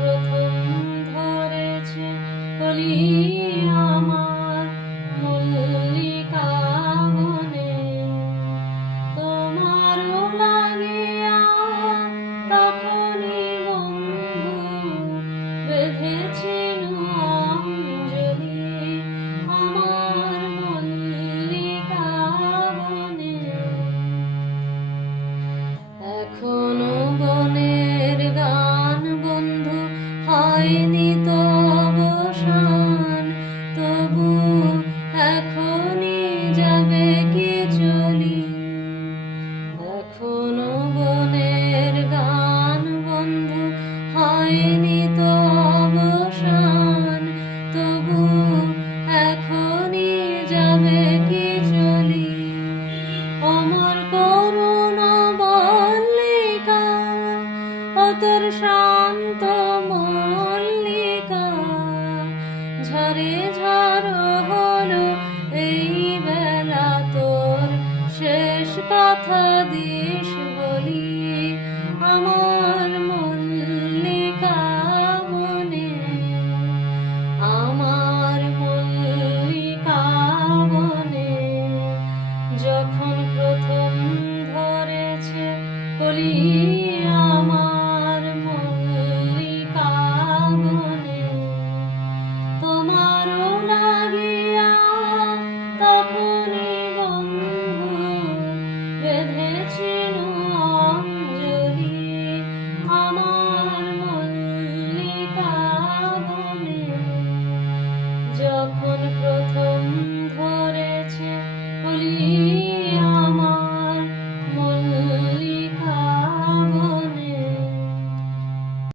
প্রথম ধরেছে কলি আমার মল্লিকা বনে, তোমারও লাগিয়া তখনই বন্ধু বেঁধেছিল অঞ্জলি আমার মল্লিকা বনে। এখনো বনের গান বন্ধু হয়নি তো অবসান, তবু এখনই যাবে কি চলি। এখনো বনের গান বন্ধু হয়নি তো অবসান, তবু এখনই যাবে কি চলি। অমর করুণা মল্লিকা ও তোর শান্ত মল্লিকা, ঝরে ঝড়ো হলো এই বেলা তোর শেষ কথা